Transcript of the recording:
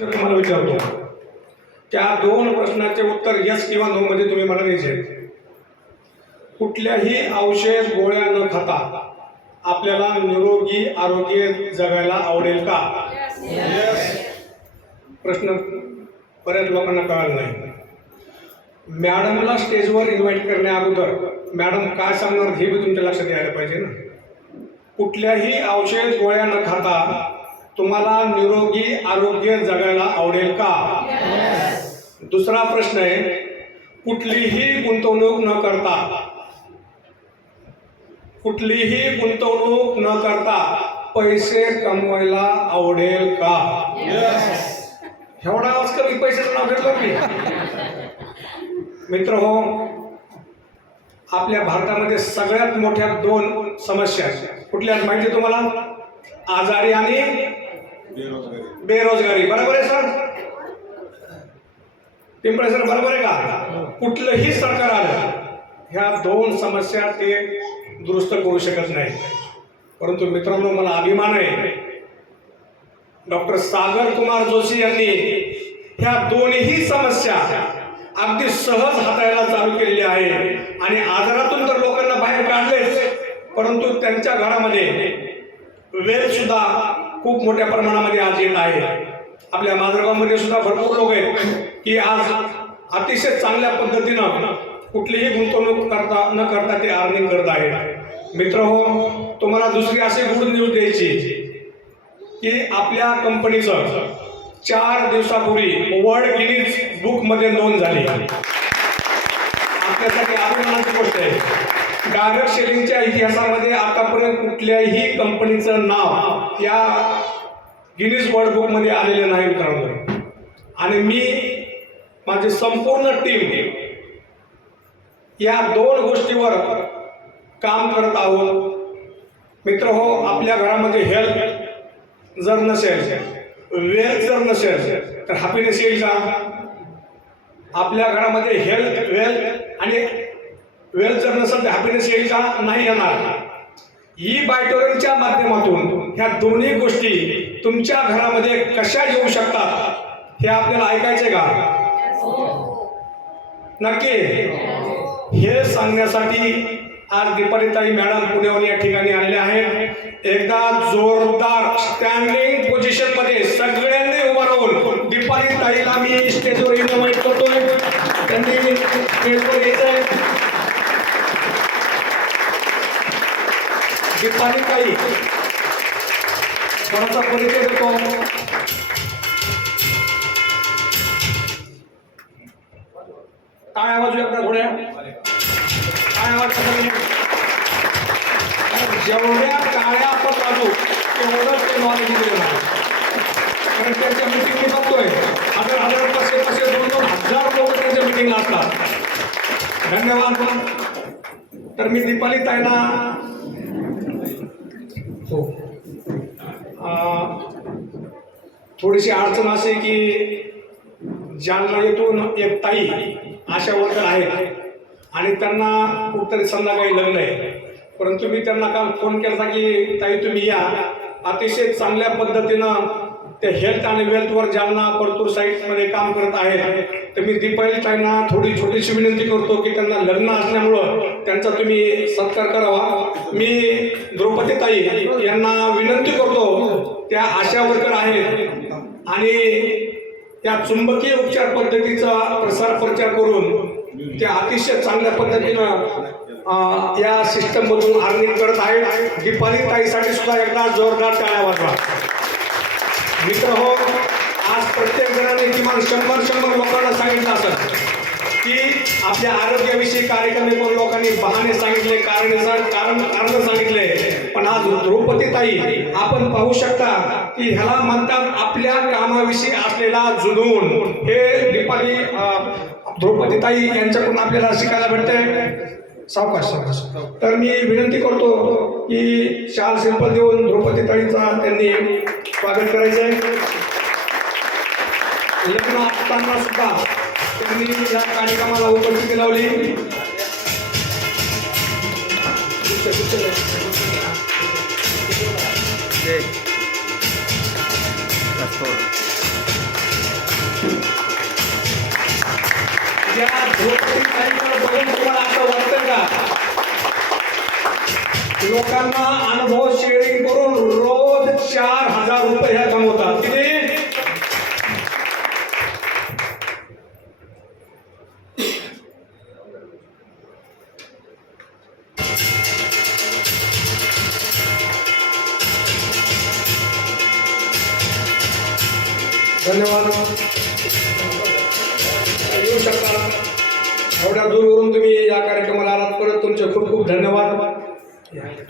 तर तुम्हाला विचारतो त्या दोन प्रश्नाचे उत्तर यस किंवा नो मध्ये तुम्ही मला द्यायचे कुठल्याही औषध गोळ्या न खाता आपल्याला निरोगी आरोग्य जगायला आवडेल का? प्रश्न बऱ्याच लोकांना कळाला नाही. मॅडमला स्टेजवर इन्व्हाइट करण्या अगोदर मॅडम काय सांगणार हे बी तुमच्या लक्षात यायला पाहिजे ना. कुठल्याही औषध गोळ्या न खाता तुम्हाला निरोगी आरोग्य जगायला आवडेल का? दुसरा प्रश्न आहे कुठलीही गुंतवणूक न करता कुठलीही गुंतवणूक न करता पैसे कमवायला आवडेल का? एवढा आवाज कमी पैशाचं नाव घेतलं मी. मित्र हो आपल्या भारतामध्ये सगळ्यात मोठ्या दोन समस्या आहेत. कुठल्या माहिती तुम्हाला? आजारी आणि बेरोजगारी. बरोबर आहे सर? पिंपळे सर बरोबर आहे का? कुठलंही सरकार आलं ह्या दोन समस्या ते दुरुस्त करू शकत नाही. परंतु मित्रांनो मला अभिमान आहे. डॉक्टर सागर कुमार जोशी यांनी ह्या दोन्ही समस्या अगदी सहज हाताळायला चालू केलेली आहे. आणि आजारातून तर लोकांना बाहेर काढलेच परंतु त्यांच्या घरामध्ये वेळ सुद्धा खूप मोठ्या प्रमाणामध्ये आज येत आहे. आपल्या माजरगावमध्ये सुद्धा भरपूर लोक आहेत की आज अतिशय चांगल्या पद्धतीनं कुठलीही गुंतवणूक करता न करता ते अर्निंग करत आहेत. मित्र हो तुम्हाला दुसरी अशी गुड न्यूज द्यायची की आपल्या कंपनीचं चार दिवसापूर्वी वर्ल्ड गिनीज बुकमध्ये नोंद झाली. आपल्यासाठी अभिमानाची गोष्ट आहे. गारक शेलिंगच्या इतिहासामध्ये आतापर्यंत कुठल्याही कंपनीचं नाव या गिनीज वर्ल्ड बुकमध्ये आलेलं नाही मित्रांनो. आणि मी माझी संपूर्ण टीम या दोन गोष्टीवर काम करत आहोत. मित्र हो आपल्या घरामध्ये हेल्थ जर नसेल वेल्थ जर नसेल तर हॅपीनेस येईल का? आपल्या घरामध्ये हेल्थ वेल्थ आणि वेळ जर नसेल तर हॅपीनेस येईल का? नाही येणार. ई बायटोरियलच्या माध्यमातून ह्या दोन्ही गोष्टी तुमच्या घरामध्ये कशा येऊ शकतात हे आपल्याला ऐकायचे का? नक्की? हे सांगण्यासाठी आज दीपालीताई मॅडम पुण्यावर या ठिकाणी आलेले आहेत. एकदा जोरदार स्टँडिंग पोझिशनमध्ये सगळ्यांनी उभा राहून दीपालीताईला मी स्टेजवर इन्व्हाइट करतोय. त्यांनी स्टेजवर यायचंय कोणाचा परिचय देतो? काय आवाज एकदा थोड्या काय आवाज जेवढ्या टाळ्या आपण वाजू तेवढंच ते नॉलेज दिलेलं कारण त्यांच्या मिटिंग मी बघतोय. हजार हजार पाचशे पाचशे दोन दोन हजार लोक त्यांच्या मिटिंगला असतात. धन्यवाद तर मी दीपाली ताईला हो. थोडीशी अडचण असे की जालना येथून एक ताई आशा वर्कर आहेत आणि त्यांना कुठतरी संध्याकाळी लग्न आहे. परंतु मी त्यांना काल फोन केला की ताई तुम्ही या. अतिशय चांगल्या पद्धतीनं ते हेल्थ आणि वेल्थवर जालना परतूर साईटमध्ये काम करत आहेत तर मी दीपाली ताईंना थोडी छोटीशी विनंती करतो की त्यांना लग्न असल्यामुळं त्यांचा तुम्ही सत्कार करावा. मी द्रौपदी ताई यांना विनंती करतो त्या आशा वर्कर आहेत आणि त्या चुंबकीय उपचार पद्धतीचा प्रसार प्रचार करून त्या अतिशय चांगल्या पद्धतीनं या सिस्टममधून अर्निंग करत आहेत. दीपाली ताईसाठी सुद्धा एकदा जोरदार टाळ्या वाजवा. मित्र हो आज प्रत्येक जणांनी किमान शंभर शंभर लोकांना सांगितलं असं की आपल्या आरोग्याविषयी कार्यक्रम पण लोकांनी बहाणे सांगितले कारण कारण कारण सांगितले. पण आज द्रौपदी ताई आपण पाहू शकता की ह्याला म्हणतात आपल्या कामाविषयी असलेला जुनून. हे दीपाली द्रौपदी ताई यांच्याकडून आपल्याला शिकायला भेटते सावकाश सावकाश तर मी विनंती करतो की शाल सिंपल देऊन द्रौपदी ताईचा त्यांनी स्वागत करायचं आहे. लग्न असताना सुद्धा त्यांनी या कार्यक्रमाला उपस्थिती लावली. या द्रौपदी लोकांना अनुभव शेअरिंग करून रोज चार हजार रुपये ह्या कमवतात. किती? धन्यवाद. येऊ शकता. एवढ्या दूरवरून तुम्ही या कार्यक्रमाला आलात. परत तुमचे खूप खूप धन्यवाद. في هذا